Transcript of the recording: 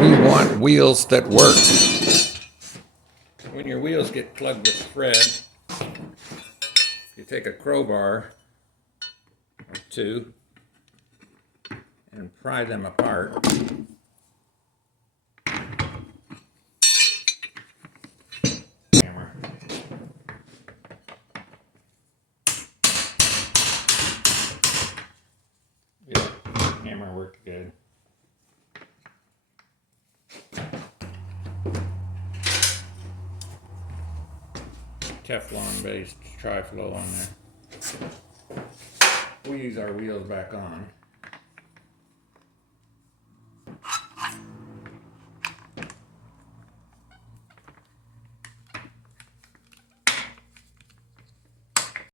We want wheels that work. When your wheels get plugged with thread, you take a crowbar or two and pry them apart. Hammer. Yeah, hammer worked good. Teflon based tri-flow on there. We'll use our wheels back on.